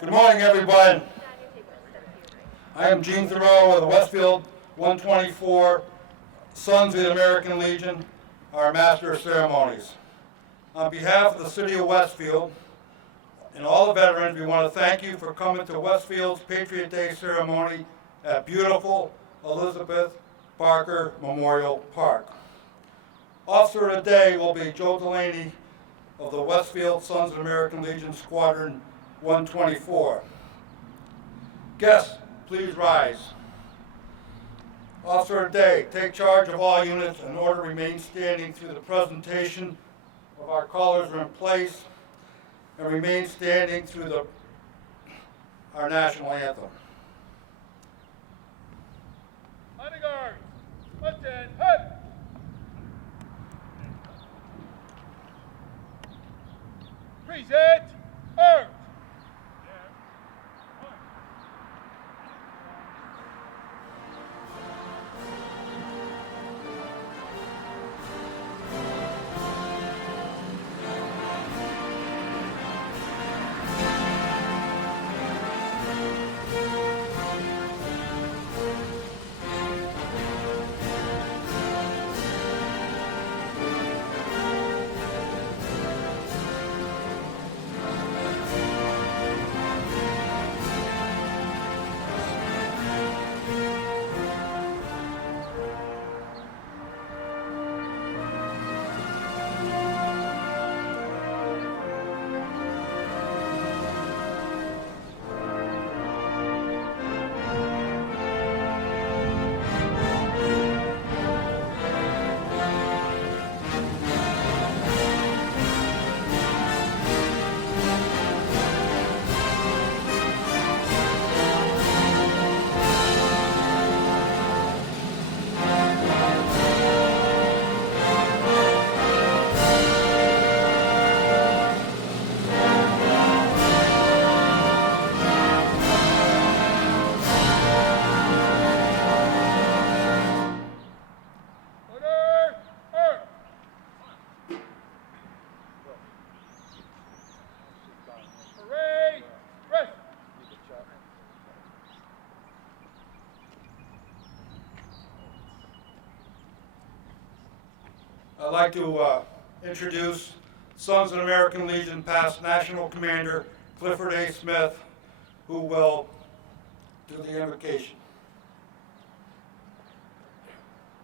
Good morning, everyone. I am Gene Thoreau of the Westfield 124 Sons of the American Legion, our Master of Ceremonies. On behalf of the City of Westfield and all the veterans, we want to thank you for coming to Westfield's Patriot Day ceremony at beautiful Elizabeth Barker Memorial Park. Officer of the Day will be Joe Delaney of the Westfield Sons of the American Legion Squadron 124. Guests, please rise. Officer of the Day, take charge of all units in order to remain standing through the presentation of our colors are in place and remain standing through our national anthem. On the guard, 110, hut! Present, arms! I'd like to introduce Sons of the American Legion past National Commander Clifford A. Smith, who will do the invocation.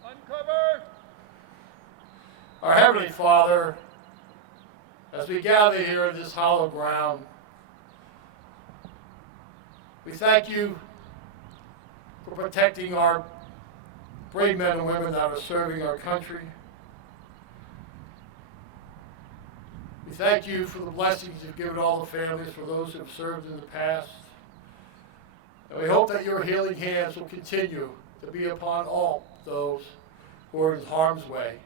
Uncover! Our Heavenly Father, as we gather here in this hallowed ground, we thank you for protecting our brave men and women that are serving our country. We thank you for the blessings you've given all the families, for those who have served in the past. And we hope that your healing hands will continue to be upon all those who are in harm's way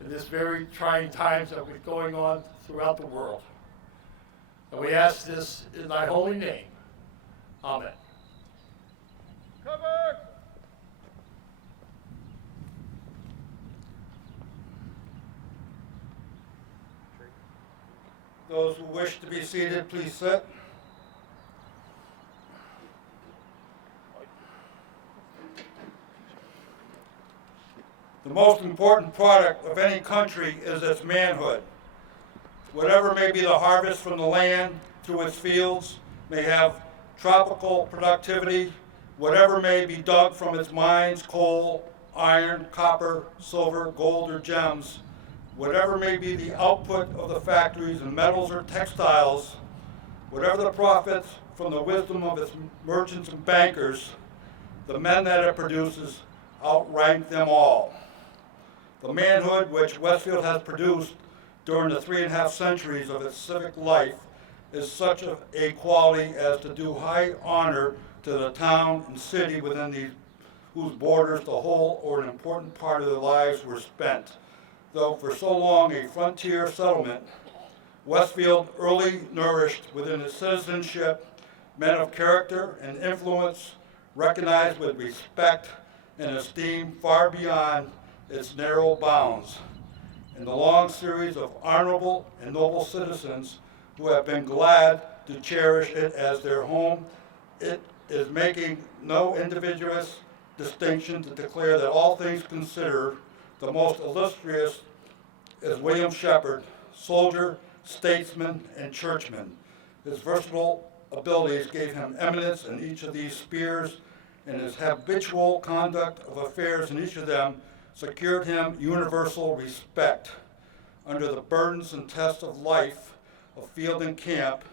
in this very trying times that we're going on throughout the world. And we ask this in thy holy name. Amen. Cover! Those who wish to be seated, please sit. The most important product of any country is its manhood. Whatever may be the harvest from the land to its fields may have tropical productivity. Whatever may be dug from its mines, coal, iron, copper, silver, gold, or gems, whatever may be the output of the factories in metals or textiles, whatever the profits from the wisdom of its merchants and bankers, the men that it produces outrank them all. The manhood which Westfield has produced during the 3.5 centuries of its civic life is such a quality as to do high honor to the town and city within whose borders the whole or an important part of their lives were spent. Though for so long a frontier settlement, Westfield early nourished within its citizenship men of character and influence, recognized with respect and esteem far beyond its narrow bounds, and the long series of honorable and noble citizens who have been glad to cherish it as their home. It is making no invidious distinction to declare that all things considered, the most illustrious is William Shepherd, soldier, statesman, and churchman. His versatile abilities gave him eminence in each of these spheres, and his habitual conduct of affairs in each of them secured him universal respect. Under the burdens and tests of life, of field and camp,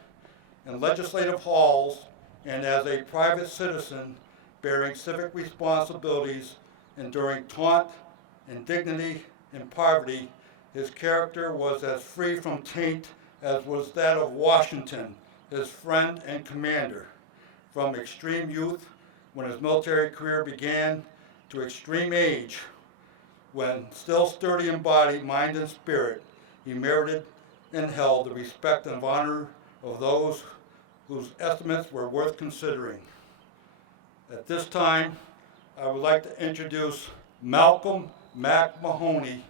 in legislative halls, and as a private citizen bearing civic responsibilities, enduring taunt, indignity, and poverty, his character was as free from taint as was that of Washington, his friend and commander. From extreme youth, when his military career began, to extreme age, when still sturdy in body, mind, and spirit, he merited and held the respect and honor of those whose estimates were worth considering. At this time, I would like to introduce Malcolm Mack Mahoney,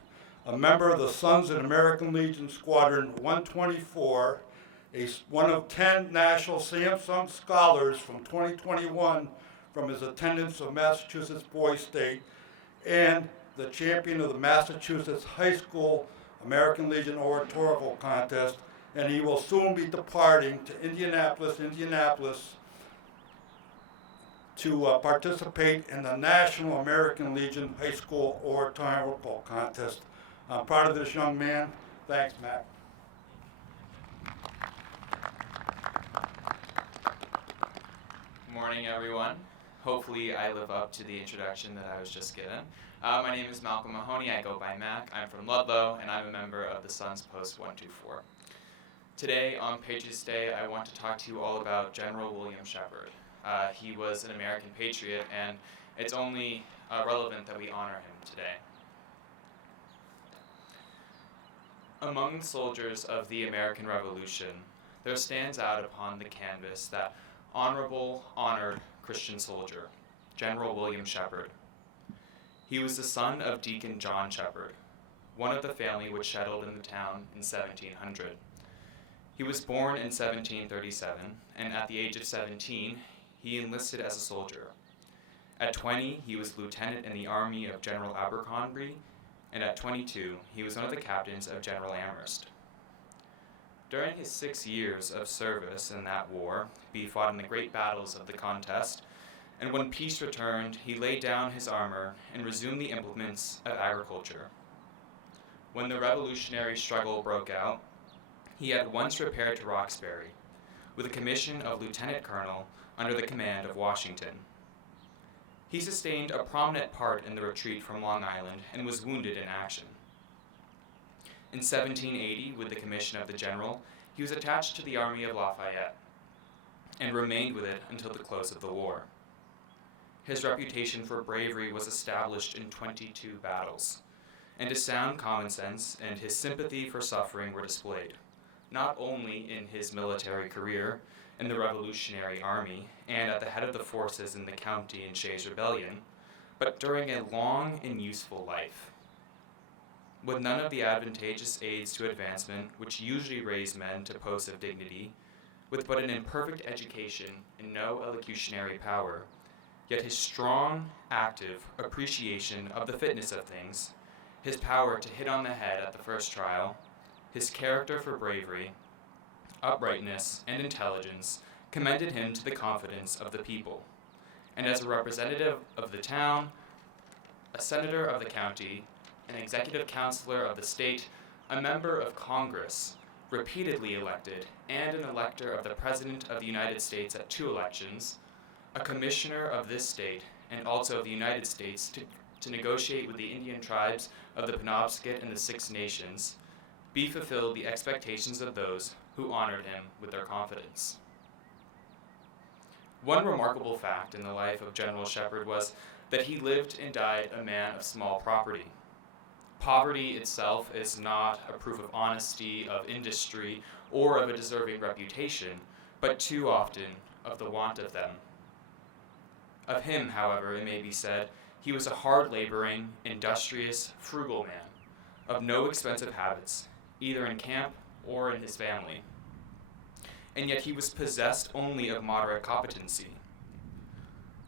a member of the Sons of the American Legion Squadron 124, one of 10 National Samsung Scholars from 2021 from his attendance of Massachusetts Boys State, and the champion of the Massachusetts High School American Legion Oratorical Contest, and he will soon be departing to Indianapolis to participate in the National American Legion High School Oratorical Contest. I'm proud of this young man. Thanks, Matt. Good morning, everyone. Hopefully I live up to the introduction that I was just given. My name is Malcolm Mahoney. I go by Mack. I'm from Ludlow, and I'm a member of the Sons Post 124. Today, on Patriots Day, I want to talk to you all about General William Shepherd. He was an American patriot, and it's only relevant that we honor him today. Among the soldiers of the American Revolution, there stands out upon the canvas that honorable, honored Christian soldier, General William Shepherd. He was the son of Deacon John Shepherd, one of the family which settled in the town in 1700. He was born in 1737, and at the age of 17, he enlisted as a soldier. At 20, he was lieutenant in the army of General Abercrombie, and at 22, he was one of the captains of General Amherst. During his 6 years of service in that war, he fought in the great battles of the contest, and when peace returned, he laid down his armor and resumed the implements of agriculture. When the revolutionary struggle broke out, he at once repaired to Roxbury, with a commission of lieutenant colonel under the command of Washington. He sustained a prominent part in the retreat from Long Island and was wounded in action. In 1780, with the commission of the general, he was attached to the army of Lafayette and remained with it until the close of the war. His reputation for bravery was established in 22 battles, and his sound common sense and his sympathy for suffering were displayed, not only in his military career in the Revolutionary Army and at the head of the forces in the County and Shays Rebellion, but during a long and useful life. With none of the advantageous aids to advancement which usually raise men to posts of dignity, with but an imperfect education and no elocutionary power, yet his strong, active appreciation of the fitness of things, his power to hit on the head at the first trial, his character for bravery, uprightness, and intelligence commended him to the confidence of the people, and as a representative of the town, a senator of the county, an executive counselor of the state, a member of Congress, repeatedly elected, and an elector of the President of the United States at 2 elections, a commissioner of this state, and also of the United States to negotiate with the Indian tribes of the Penobscot and the Six Nations, be fulfilled the expectations of those who honored him with their confidence. One remarkable fact in the life of General Shepherd was that he lived and died a man of small property. Poverty itself is not a proof of honesty, of industry, or of a deserving reputation, but too often of the want of them. Of him, however, it may be said, he was a hard-laboring, industrious, frugal man, of no expensive habits, either in camp or in his family. and yet he was possessed only of moderate competency.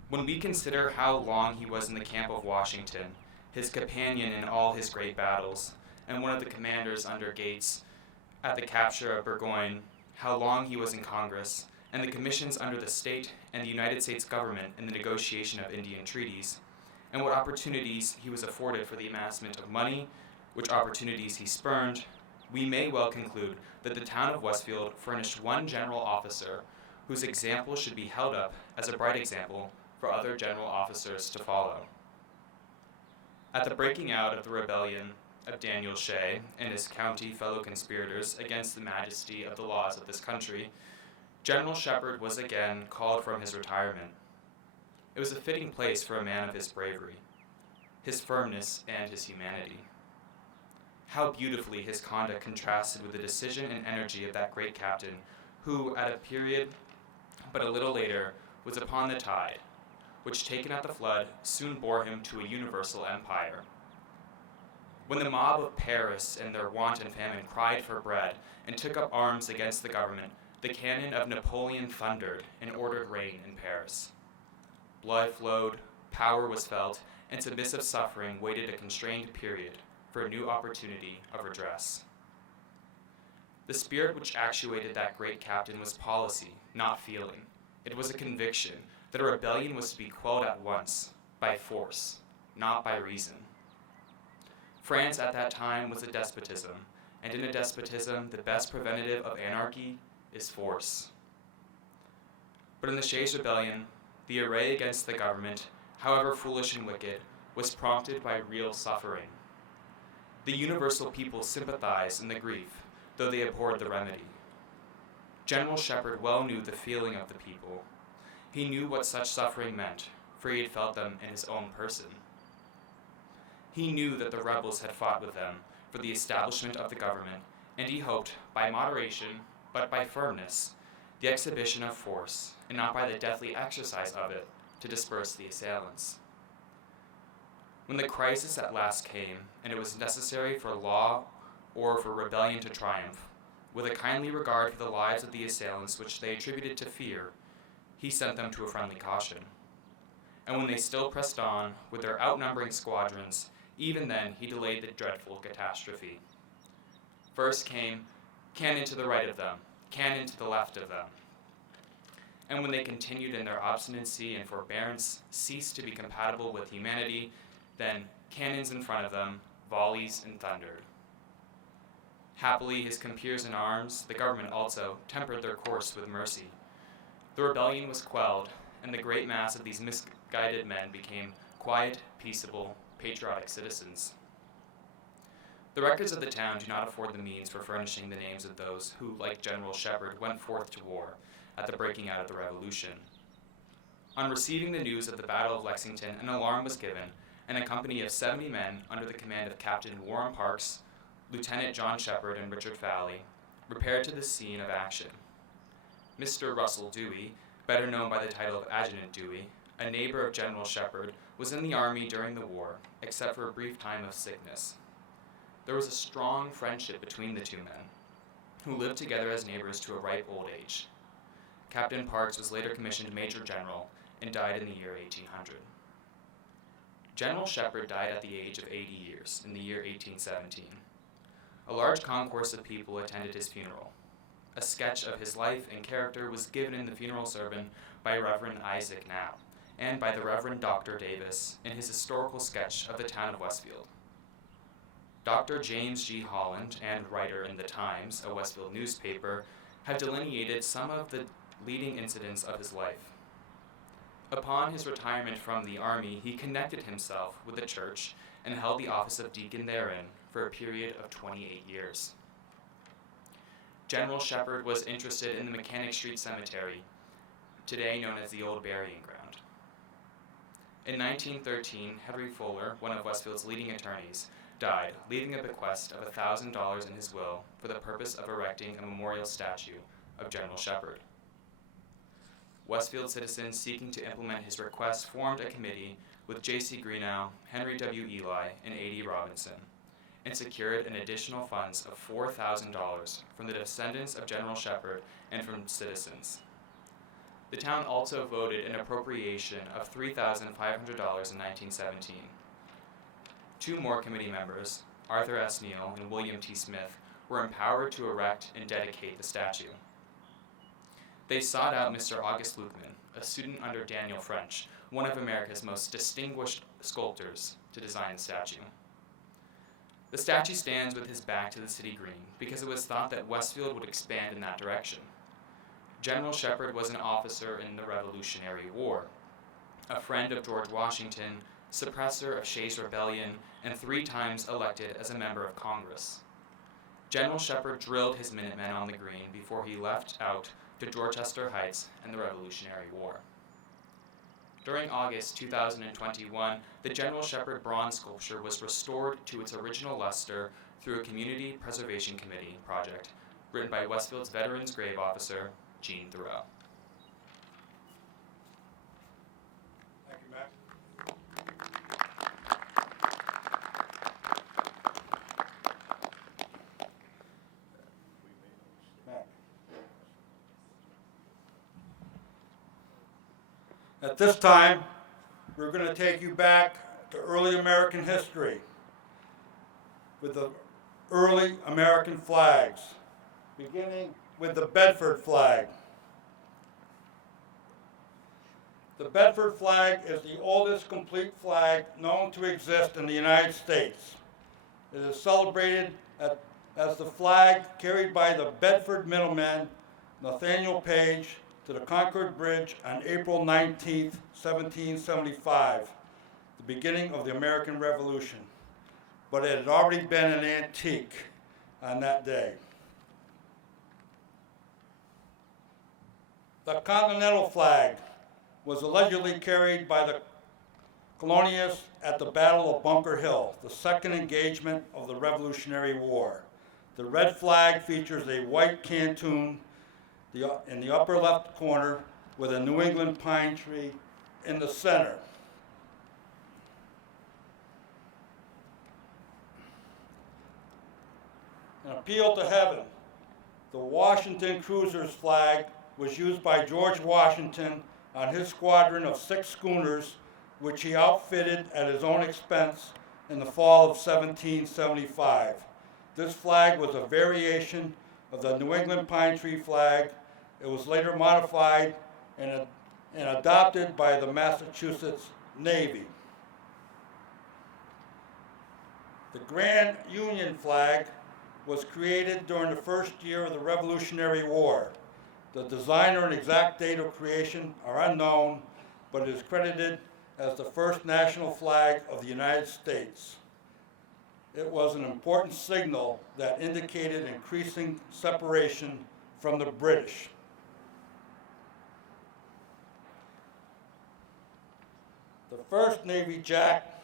When we consider how long he was in the camp of Washington, his companion in all his great battles, and one of the commanders under Gates at the capture of Burgoyne, how long he was in Congress, and the commissions under the state and the United States government in the negotiation of Indian treaties, and what opportunities he was afforded for the amassment of money, which opportunities he spurned, we may well conclude that the town of Westfield furnished one general officer whose example should be held up as a bright example for other general officers to follow. At the breaking out of the rebellion of Daniel Shea and his county fellow conspirators against the majesty of the laws of this country, General Shepherd was again called from his retirement. It was a fitting place for a man of his bravery, his firmness, and his humanity. How beautifully his conduct contrasted with the decision and energy of that great captain who, at a period but a little later, was upon the tide, which, taken at the flood, soon bore him to a universal empire. When the mob of Paris and their want and famine cried for bread and took up arms against the government, the cannon of Napoleon thundered and ordered rain in Paris. Blood flowed, power was felt, and submissive suffering waited a constrained period for a new opportunity of redress. The spirit which actuated that great captain was policy, not feeling. It was a conviction that a rebellion was to be quelled at once, by force, not by reason. France at that time was a despotism, and in a despotism, the best preventative of anarchy is force. But in the Shays' rebellion, the array against the government, however foolish and wicked, was prompted by real suffering. The universal people sympathized in the grief, though they abhorred the remedy. General Shepherd well knew the feeling of the people. He knew what such suffering meant, for he had felt them in his own person. He knew that the rebels had fought with them for the establishment of the government, and he hoped, by moderation, but by firmness, the exhibition of force, and not by the deathly exercise of it, to disperse the assailants. When the crisis at last came, and it was necessary for law or for rebellion to triumph, with a kindly regard for the lives of the assailants which they attributed to fear, he sent them to a friendly caution. And when they still pressed on with their outnumbering squadrons, even then he delayed the dreadful catastrophe. First came cannon to the right of them, cannon to the left of them. And when they continued in their obstinacy and forbearance, ceased to be compatible with humanity, then cannons in front of them, volleys and thundered. Happily, his compeers in arms, the government also, tempered their course with mercy. The rebellion was quelled, and the great mass of these misguided men became quiet, peaceable, patriotic citizens. The records of the town do not afford the means for furnishing the names of those who, like General Shepherd, went forth to war at the breaking out of the Revolution. On receiving the news of the Battle of Lexington, an alarm was given, and a company of 70 men under the command of Captain Warren Parks, Lieutenant John Shepherd, and Richard Falley repaired to the scene of action. Mr. Russell Dewey, better known by the title of Adjutant Dewey, a neighbor of General Shepherd, was in the army during the war, except for a brief time of sickness. There was a strong friendship between the two men, who lived together as neighbors to a ripe old age. Captain Parks was later commissioned Major General and died in the year 1800. General Shepherd died at the age of 80 years in the year 1817. A large concourse of people attended his funeral. A sketch of his life and character was given in the funeral sermon by Reverend Isaac Now and by the Reverend Dr. Davis in his historical sketch of the town of Westfield. Dr. James G. Holland, and writer in The Times, a Westfield newspaper, have delineated some of the leading incidents of his life. Upon his retirement from the army, he connected himself with the church and held the office of deacon therein for a period of 28 years. General Shepherd was interested in the Mechanic Street Cemetery, today known as the Old Burying Ground. In 1913, Henry Fuller, one of Westfield's leading attorneys, died, leaving a bequest of $1,000 in his will for the purpose of erecting a memorial statue of General Shepherd. Westfield citizens seeking to implement his request formed a committee with J.C. Greenough, Henry W. Ely, and A.D. Robinson, and secured an additional funds of $4,000 from the descendants of General Shepherd and from citizens. The town also voted an appropriation of $3,500 in 1917. Two more committee members, Arthur S. Neal and William T. Smith, were empowered to erect and dedicate the statue. They sought out Mr. August Lukeman, a student under Daniel French, one of America's most distinguished sculptors, to design the statue. The statue stands with his back to the city green because it was thought that Westfield would expand in that direction. General Shepherd was an officer in the Revolutionary War, a friend of George Washington, suppressor of Shays' Rebellion, and 3 times elected as a member of Congress. General Shepherd drilled his Minutemen on the green before he left out to Dorchester Heights and the Revolutionary War. During August 2021, the General Shepherd bronze sculpture was restored to its original luster through a Community Preservation Committee project written by Westfield's Veterans Grave Officer, Gene Thoreau. Thank you, Mack. Mack. At this time, we're going to take you back to early American history with the early American flags, beginning with the Bedford Flag. The Bedford Flag is the oldest complete flag known to exist in the United States. It is celebrated as the flag carried by the Bedford middleman, Nathaniel Page, to the Concord Bridge on April 19, 1775, the beginning of the American Revolution. But it had already been an antique on that day. The Continental Flag was allegedly carried by the colonists at the Battle of Bunker Hill, the second engagement of the Revolutionary War. The red flag features a white canton in the upper left corner with a New England pine tree in the center. An appeal to heaven. The Washington cruiser's flag was used by George Washington on his squadron of 6 schooners, which he outfitted at his own expense in the fall of 1775. This flag was a variation of the New England pine tree flag. It was later modified and adopted by the Massachusetts Navy. The Grand Union flag was created during the first year of the Revolutionary War. The designer and exact date of creation are unknown, but it is credited as the first national flag of the United States. It was an important signal that indicated increasing separation from the British. The first Navy Jack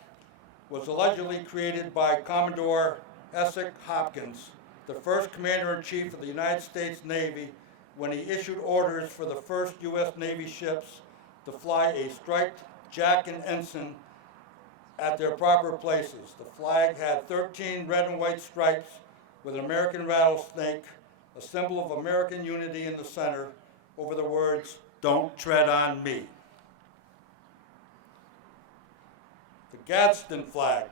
was allegedly created by Commodore Essex Hopkins, the first Commander-in-Chief of the United States Navy, when he issued orders for the first U.S. Navy ships to fly a striped Jack and ensign at their proper places. The flag had 13 red and white stripes with an American rattlesnake, a symbol of American unity in the center, over the words, "Don't tread on me." The Gadsden Flag.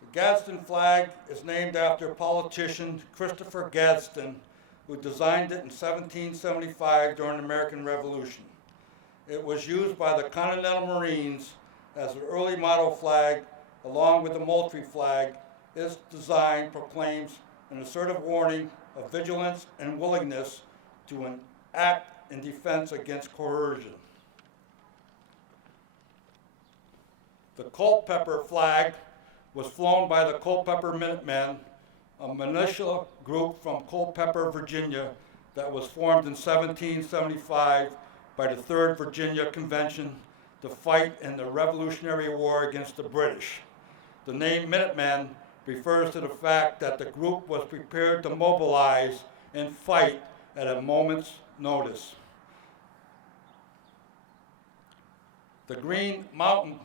The Gadsden Flag is named after politician Christopher Gadsden, who designed it in 1775 during the American Revolution. It was used by the Continental Marines as an early model flag, along with the Moultrie flag. Its design proclaims an assertive warning of vigilance and willingness to act in defense against coercion. The Culpeper flag was flown by the Culpeper Minutemen, a militia group from Culpeper, Virginia, that was formed in 1775 by the 3rd Virginia Convention to fight in the Revolutionary War against the British. The name Minutemen refers to the fact that the group was prepared to mobilize and fight at a moment's notice. The Green Mountain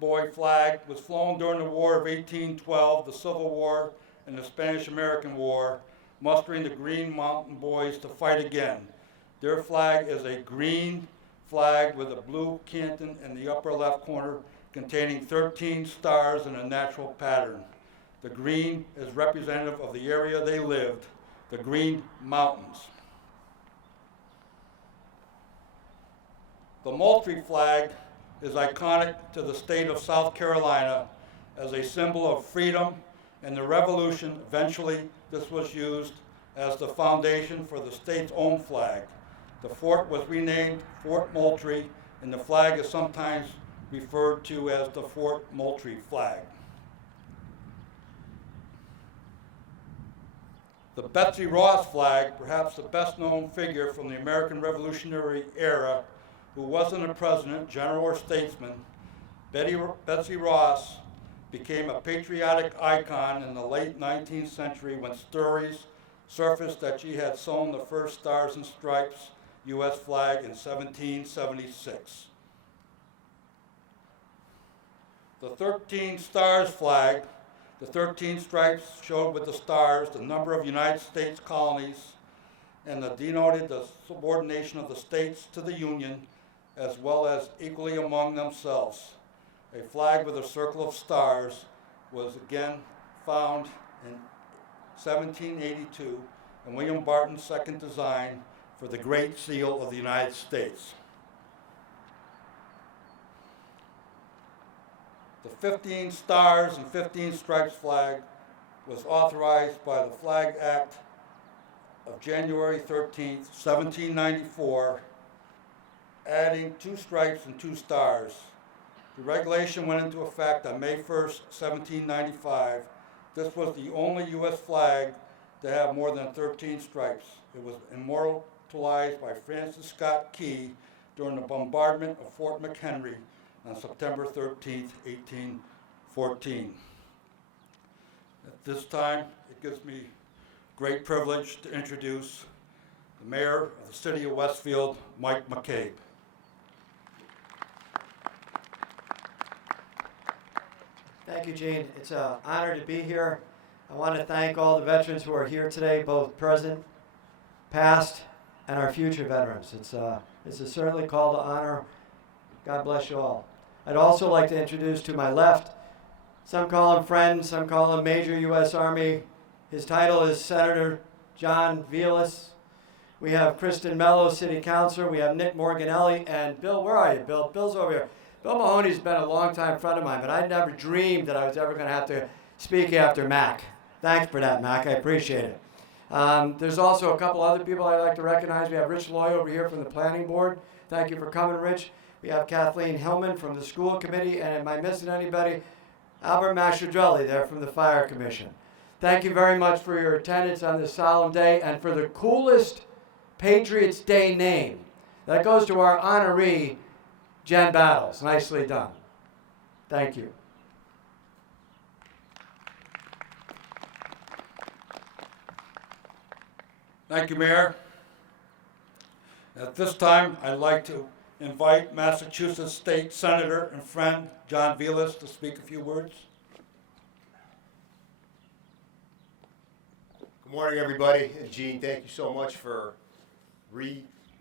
Boy flag was flown during the War of 1812, the Civil War, and the Spanish-American War, mustering the Green Mountain Boys to fight again. Their flag is a green flag with a blue canton in the upper left corner containing 13 stars in a natural pattern. The green is representative of the area they lived, the Green Mountains. The Moultrie flag is iconic to the state of South Carolina as a symbol of freedom. In the Revolution, eventually this was used as the foundation for the state's own flag. The fort was renamed Fort Moultrie, and the flag is sometimes referred to as the Fort Moultrie flag. The Betsy Ross flag, perhaps the best known figure from the American Revolutionary era, who wasn't a president, general, or statesman, Betsy Ross became a patriotic icon in the late 19th century when stories surfaced that she had sewn the first Stars and Stripes U.S. flag in 1776. The 13 Stars flag, the 13 stripes showed with the stars the number of United States colonies and denoted the subordination of the states to the Union, as well as equally among themselves. A flag with a circle of stars was again found in 1782 in William Barton's second design for the Great Seal of the United States. The 15 Stars and 15 Stripes flag was authorized by the Flag Act of January 13, 1794, adding 2 stripes and 2 stars. The regulation went into effect on May 1, 1795. This was the only U.S. flag to have more than 13 stripes. It was immortalized by Francis Scott Key during the bombardment of Fort McHenry on September 13, 1814. At this time, it gives me great privilege to introduce the Mayor of the City of Westfield, Mike McCabe. Thank you, Gene. It's an honor to be here. I want to thank all the veterans who are here today, both present, past, and our future veterans. It's a certainly call to honor. God bless you all. I'd also like to introduce to my left, some call him friend, some call him Major U.S. Army. His title is Senator John Vilas. We have Kristen Mello, City Councilor. We have Nick Morganelli. And Bill, where are you, Bill? Bill's over here. Bill Mahoney's been a long-time friend of mine, but I never dreamed that I was ever going to have to speak after Mack. Thanks for that, Mack. I appreciate it. There's also a couple other people I'd like to recognize. We have Rich Loy over here from the Planning Board. Thank you for coming, Rich. We have Kathleen Hillman from the School Committee, and am I missing anybody? Albert Mastrodrelli there from the Fire Commission. Thank you very much for your attendance on this solemn day and for the coolest Patriots Day name. That goes to our honoree, Jen Battles. Nicely done. Thank you. Thank you, Mayor. At this time, I'd like to invite Massachusetts State Senator and friend John Vilas to speak a few words. Good morning, everybody. And Gene, thank you so much for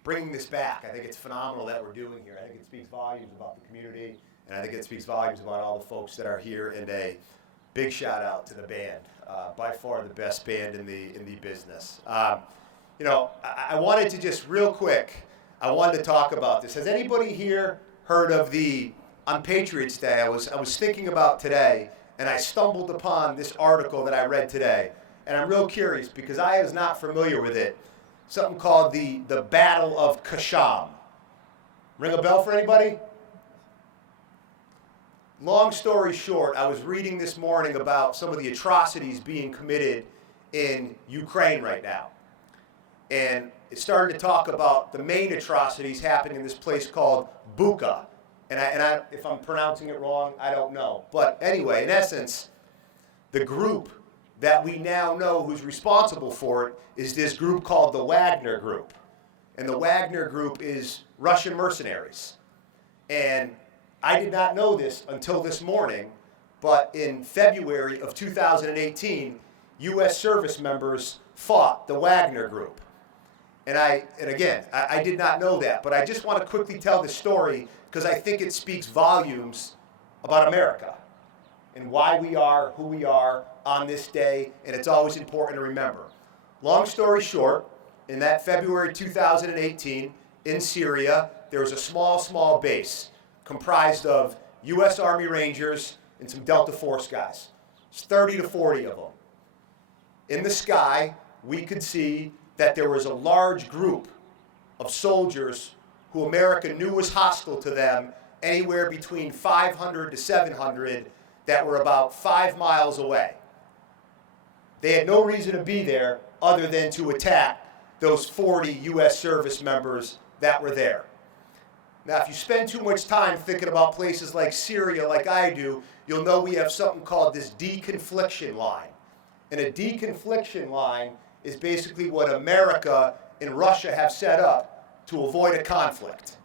bringing this back. I think it's phenomenal that we're doing here. I think it speaks volumes about the community, and I think it speaks volumes about all the folks that are here. And a big shout out to the band, by far the best band in the business. You know, I wanted to just real quick, I wanted to talk about this. Has anybody here heard of on Patriots Day? I was thinking about today, and I stumbled upon this article that I read today. And I'm real curious because I was not familiar with it. Something called the Battle of Kasham. Ring a bell for anybody? Long story short, I was reading this morning about some of the atrocities being committed in Ukraine right now. And it started to talk about the main atrocities happening in this place called Bucha. And I, if I'm pronouncing it wrong, I don't know. But anyway, in essence, the group that we now know who's responsible for it is this group called the Wagner Group. And the Wagner Group is Russian mercenaries. And I did not know this until this morning, but in February of 2018, U.S. service members fought the Wagner Group. And again, I did not know that, but I just want to quickly tell this story because I think it speaks volumes about America and why we are who we are on this day, and it's always important to remember. Long story short, in that February 2018, in Syria, there was a small base comprised of U.S. Army Rangers and some Delta Force guys. It's 30 to 40 of them. In the sky, we could see that there was a large group of soldiers who America knew was hostile to them, anywhere between 500 to 700, that were about 5 miles away. They had no reason to be there other than to attack those 40 U.S. service members that were there. Now, if you spend too much time thinking about places like Syria, like I do, you'll know we have something called this deconfliction line. And a deconfliction line is basically what America and Russia have set up to avoid a conflict.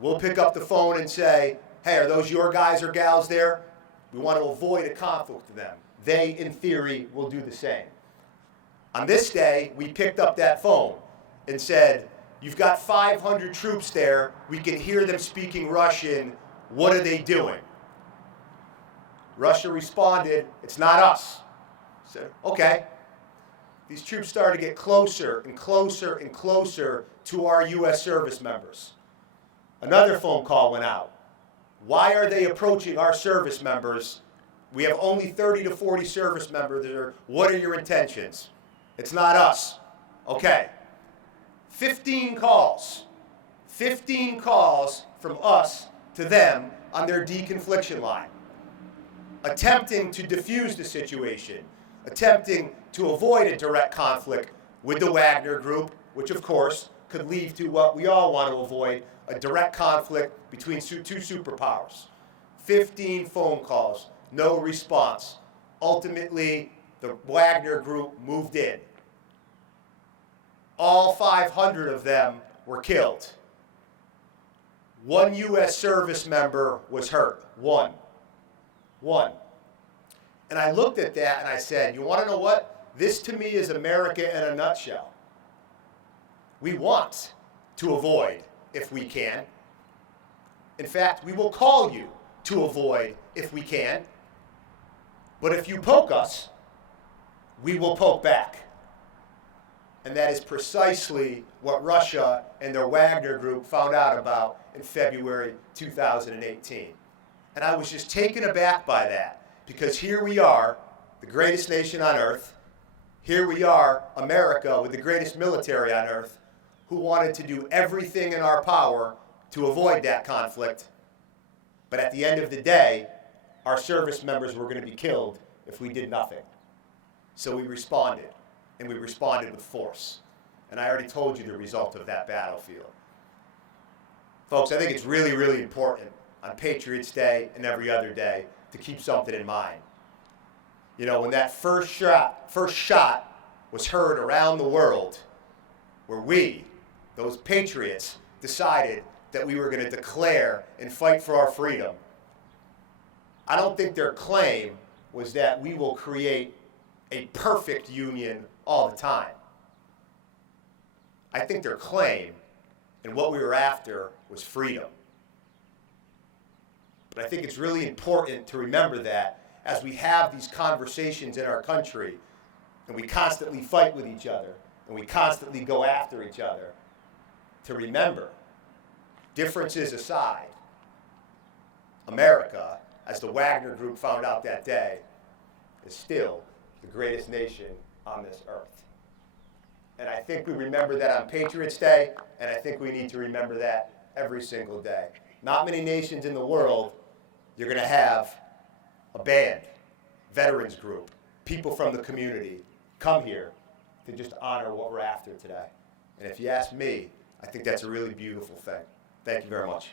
We'll pick up the phone and say, hey, are those your guys or gals there? We want to avoid a conflict with them. They, in theory, will do the same. On this day, we picked up that phone and said, you've got 500 troops there. We can hear them speaking Russian. What are they doing? Russia responded, it's not us. I said, okay. These troops started to get closer and closer and closer to our U.S. service members. Another phone call went out. Why are they approaching our service members? We have only 30 to 40 service members there. What are your intentions? It's not us. Okay. 15 calls from us to them on their deconfliction line, attempting to defuse the situation, attempting to avoid a direct conflict with the Wagner Group, which of course could lead to what we all want to avoid, a direct conflict between two superpowers. 15 phone calls, no response. Ultimately, the Wagner Group moved in. All 500 of them were killed. One U.S. service member was hurt. One. And I looked at that and I said, you want to know what? This to me is America in a nutshell. We want to avoid if we can. In fact, we will call you to avoid if we can. But if you poke us, we will poke back. And that is precisely what Russia and their Wagner Group found out about in February 2018. And I was just taken aback by that, because here we are, the greatest nation on earth. Here we are, America, with the greatest military on earth, who wanted to do everything in our power to avoid that conflict. But at the end of the day, our service members were going to be killed if we did nothing. So we responded, and we responded with force. And I already told you the result of that battlefield. Folks, I think it's really, really important on Patriots Day and every other day to keep something in mind. You know, when that first shot was heard around the world, where we, those patriots, decided that we were going to declare and fight for our freedom, I don't think their claim was that we will create a perfect union all the time. I think their claim and what we were after was freedom. But I think it's really important to remember that as we have these conversations in our country, and we constantly fight with each other, and we constantly go after each other, to remember, differences aside, America, as the Wagner Group found out that day, is still the greatest nation on this earth. And I think we remember that on Patriots Day, and I think we need to remember that every single day. Not many nations in the world, you're going to have a band, veterans group, people from the community come here to just honor what we're after today. And if you ask me, I think that's a really beautiful thing. Thank you very much.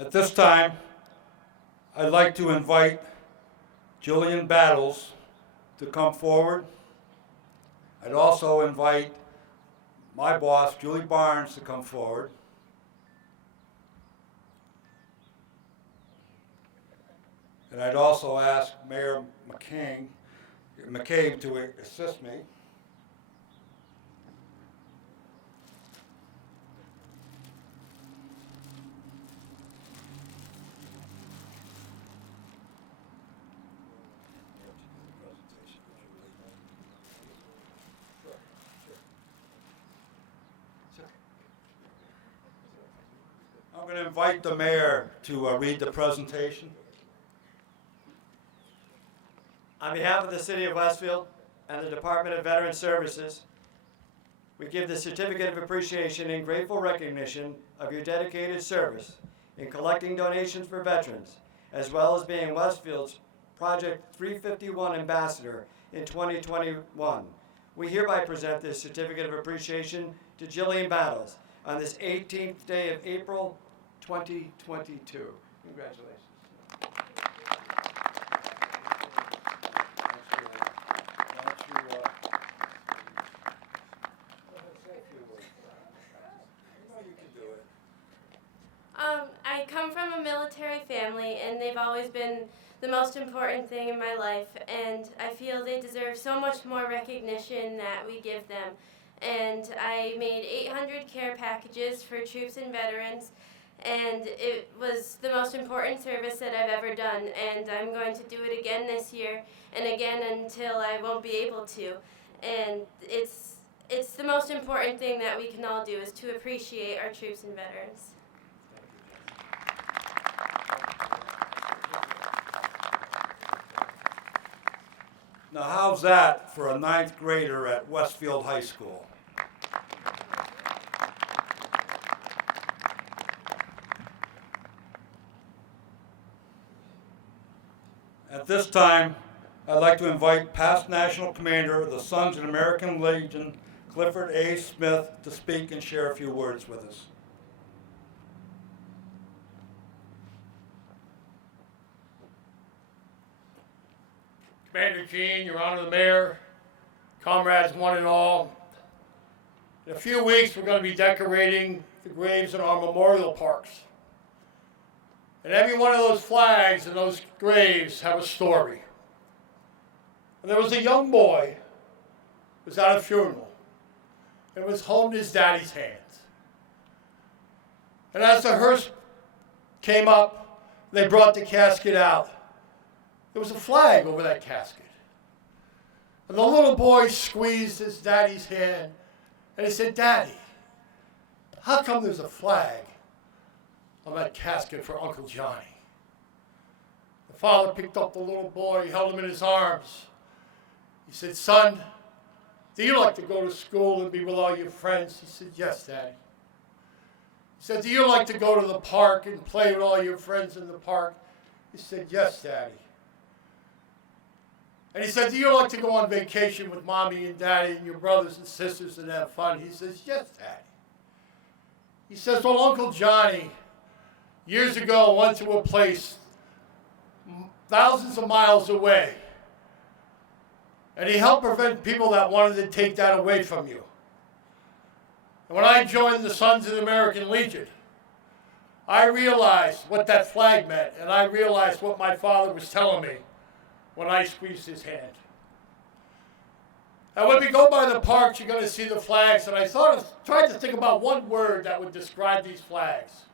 At At this time, I'd like to invite Jillian Battles to come forward. I'd also invite my boss, Julie Barnes, to come forward. And I'd also ask Mayor McCabe to assist me. I'm going to invite the mayor to read the presentation. On behalf of the City of Westfield and the Department of Veteran Services, we give the Certificate of Appreciation in grateful recognition of your dedicated service in collecting donations for veterans, as well as being Westfield's Project 351 Ambassador in 2021. We hereby present this Certificate of Appreciation to Jillian Battles on this 18th day of April 2022. Congratulations. I come from a military family, and they've always been the most important thing in my life, and I feel they deserve so much more recognition that we give them. And I made 800 care packages for troops and veterans, and it was the most important service that I've ever done, and I'm going to do it again this year and again until I won't be able to. And it's the most important thing that we can all do, is to appreciate our troops and veterans. Now, how's that for a 9th grader at Westfield High School? At this time, I'd like to invite past National Commander of the Sons of the American Legion, Clifford A. Smith, to speak and share a few words with us. Commander Gene, Your Honor the Mayor, comrades one and all. In a few weeks, we're going to be decorating the graves in our memorial parks. And every one of those flags and those graves have a story. And there was a young boy who was at a funeral and was holding his daddy's hands. And as the hearse came up, they brought the casket out. There was a flag over that casket. And the little boy squeezed his daddy's hand and he said, "Daddy, how come there's a flag on that casket for Uncle Johnny?" The father picked up the little boy, held him in his arms. He said, "Son, do you like to go to school and be with all your friends?" He said, "Yes, Daddy." He said, "Do you like to go to the park and play with all your friends in the park?" He said, "Yes, Daddy." And he said, "Do you like to go on vacation with Mommy and Daddy and your brothers and sisters and have fun?" He says, "Yes, Daddy." He says, "Well, Uncle Johnny, years ago went to a place thousands of miles away, and he helped prevent people that wanted to take that away from you. And when I joined the Sons of the American Legion, I realized what that flag meant, and I realized what my father was telling me when I squeezed his hand. And when we go by the parks, you're going to see the flags, and I tried to think about one word that would describe these flags.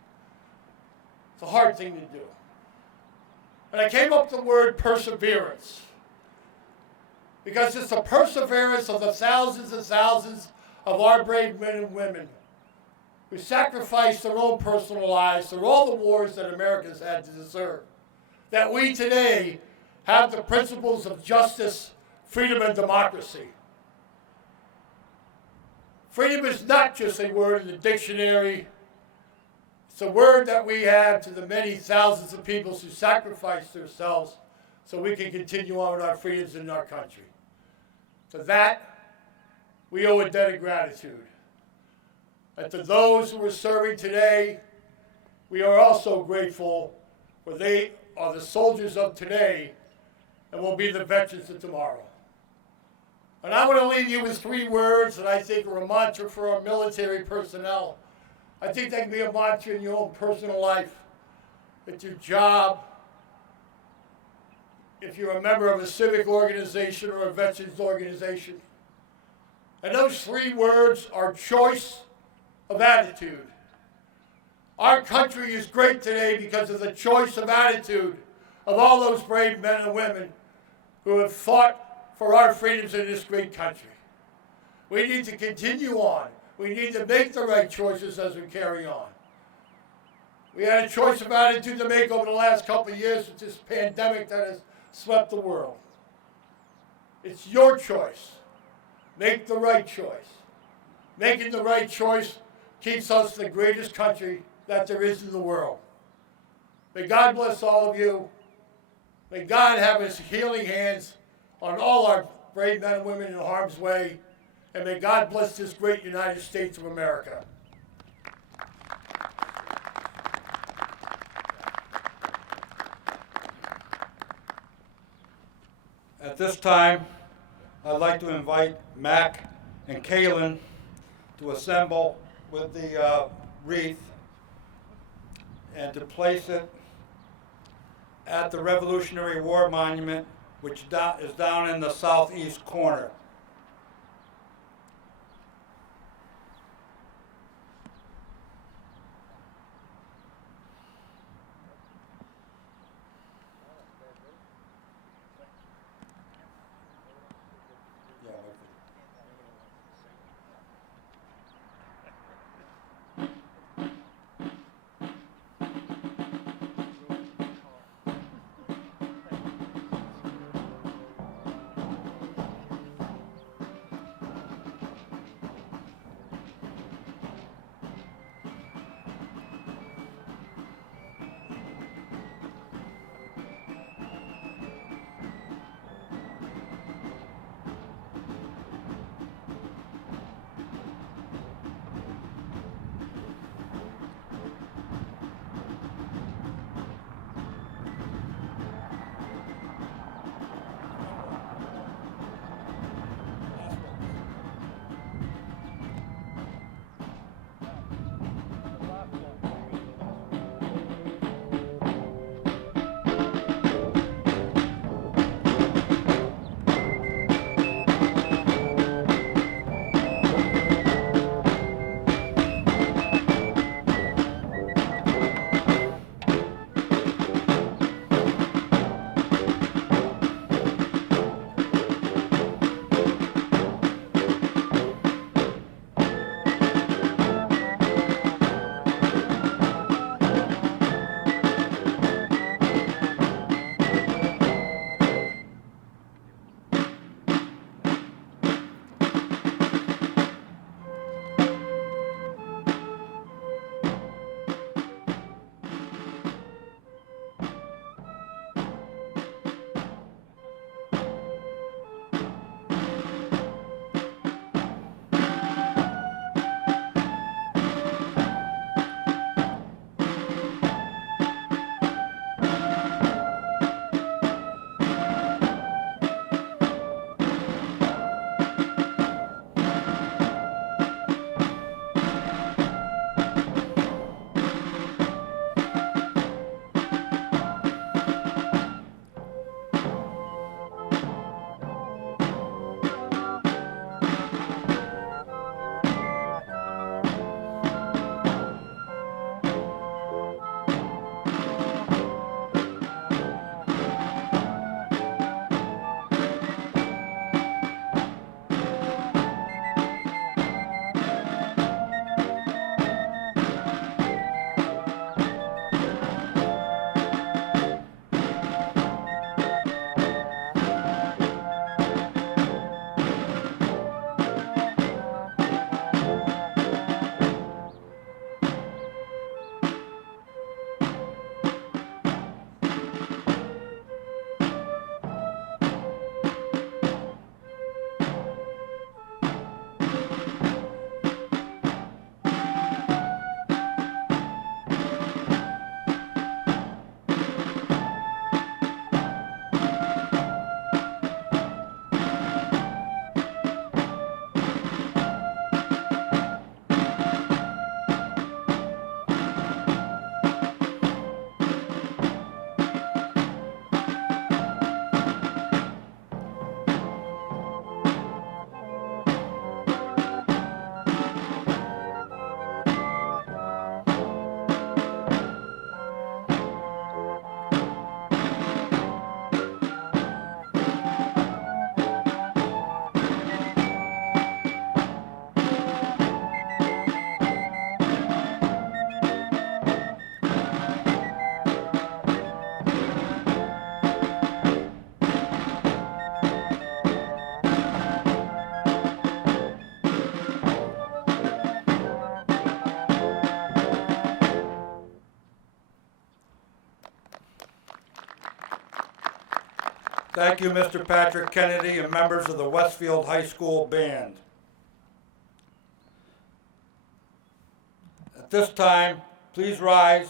It's a hard thing to do. And I came up with the word perseverance, because it's the perseverance of the thousands and thousands of our brave men and women who sacrificed their own personal lives through all the wars that Americans had to serve, that we today have the principles of justice, freedom, and democracy. Freedom is not just a word in the dictionary. It's a word that we have to the many thousands of people who sacrificed themselves so we can continue on with our freedoms in our country. To that, we owe a debt of gratitude. And to those who are serving today we are also grateful for they are the soldiers of today and will be the veterans of tomorrow. And I want to leave you with 3 words that I think are a mantra for our military personnel. I think they can be a mantra in your own personal life, at your job, if you're a member of a civic organization or a veterans organization. And those 3 words are choice of attitude. Our country is great today because of the choice of attitude of all those brave men and women who have fought for our freedoms in this great country. We need to continue on. We need to make the right choices as we carry on. We had a choice of attitude to make over the last couple of years with this pandemic that has swept the world. It's your choice. Make the right choice. Making the right choice keeps us the greatest country that there is in the world. May God bless all of you. May God have his healing hands on all our brave men and women in harm's way. And may God bless this great United States of America. At this time, I'd like to invite Mack and Kaylin to assemble with the wreath and to place it at the Revolutionary War Monument, which is down in the southeast corner. Thank you, Mr. Patrick Kennedy and members of the Westfield High School Band. At this time, please rise,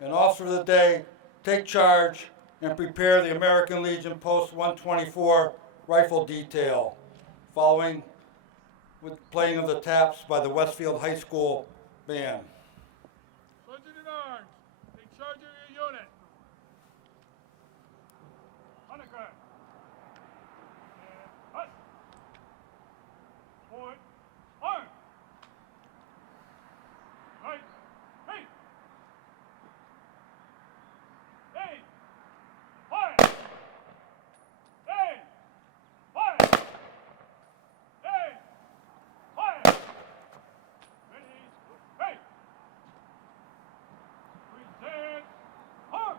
and Officer of the Day, take charge and prepare the American Legion Post 124 Rifle Detail, following with playing of the taps by the Westfield High School Band. Sergeant in arms, take charge of your unit. On the ground. And hut. Forward. Arm. Right. Hey. Hey. Fire. Hey. Fire. Hey. Fire. Ready. Hey. Present. Arm.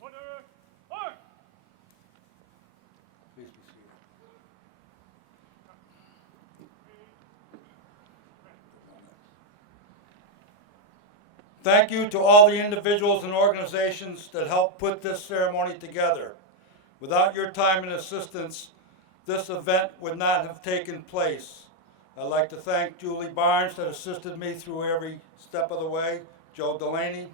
Order. Arm. Please be seated. Thank you to all the individuals and organizations that helped put this ceremony together. Without your time and assistance, this event would not have taken place. I'd like to thank Julie Barnes that assisted me through every step of the way, Joe Delaney,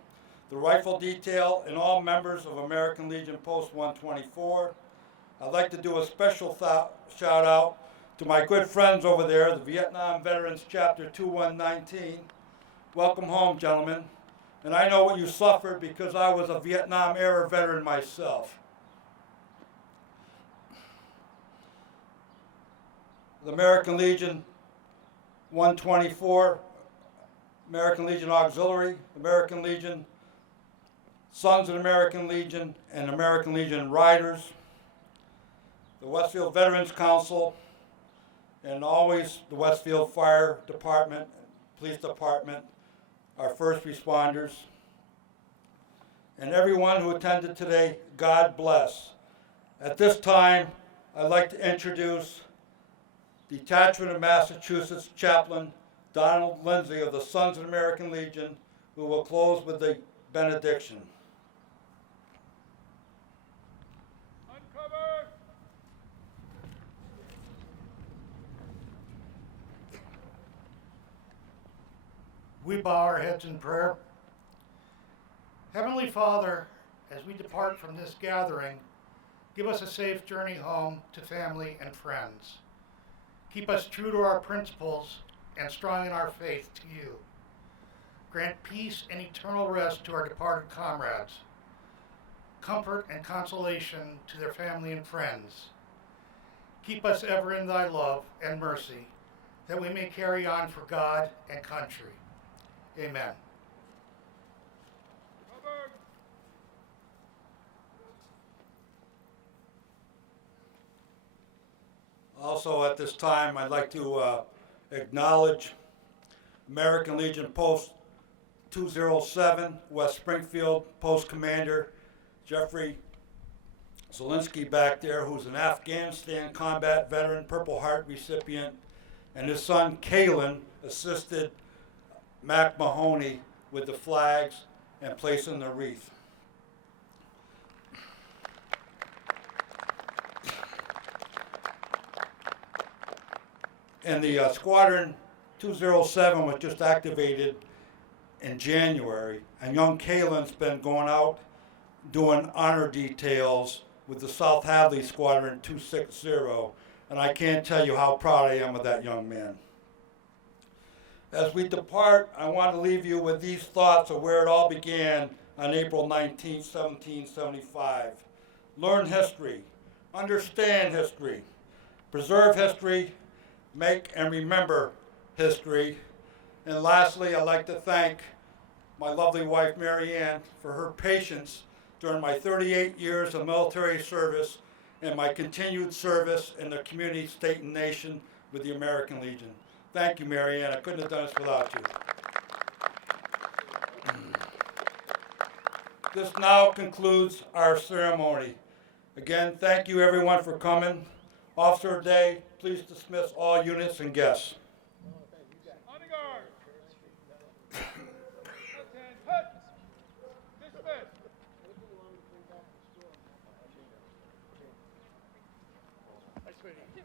the Rifle Detail, and all members of American Legion Post 124. I'd like to do a special shout out to my good friends over there, the Vietnam Veterans Chapter 2119. Welcome home, gentlemen. And I know what you suffered because I was a Vietnam era veteran myself. The American Legion 124, American Legion Auxiliary, American Legion Sons of the American Legion, and American Legion Riders, the Westfield Veterans Council, and always the Westfield Fire Department, Police Department, our first responders, and everyone who attended today, God bless. At this time, I'd like to introduce Detachment of Massachusetts Chaplain Donald Lindsey of the Sons of the American Legion, who will close with the benediction. Uncover. We bow our heads in prayer. Heavenly Father, as we depart from this gathering, give us a safe journey home to family and friends. Keep us true to our principles and strong in our faith to you. Grant peace and eternal rest to our departed comrades. Comfort and consolation to their family and friends. Keep us ever in thy love and mercy, that we may carry on for God and country. Amen. Cover. Also at this time, I'd like to acknowledge American Legion Post 207, West Springfield, Post Commander Jeffrey Zielinski back there, who's an Afghanistan combat veteran, Purple Heart recipient, and his son Kalen assisted Mack Mahoney with the flags and placing the wreath. And the Squadron 207 was just activated in January, and young Kaylin's been going out doing honor details with the South Hadley Squadron 260, and I can't tell you how proud I am of that young man. As we depart, I want to leave you with these thoughts of where it all began on April 19, 1775. Learn history, understand history, preserve history, make and remember history. And lastly, I'd like to thank my lovely wife, Mary Ann, for her patience during my 38 years of military service and my continued service in the community, state, and nation with the American Legion. Thank you, Mary Ann. I couldn't have done this without you. This now concludes our ceremony. Again, thank you everyone for coming. Officer Day, please dismiss all units and guests. Honor guard. Attend. Hut. Dismiss. Hi, sweetie.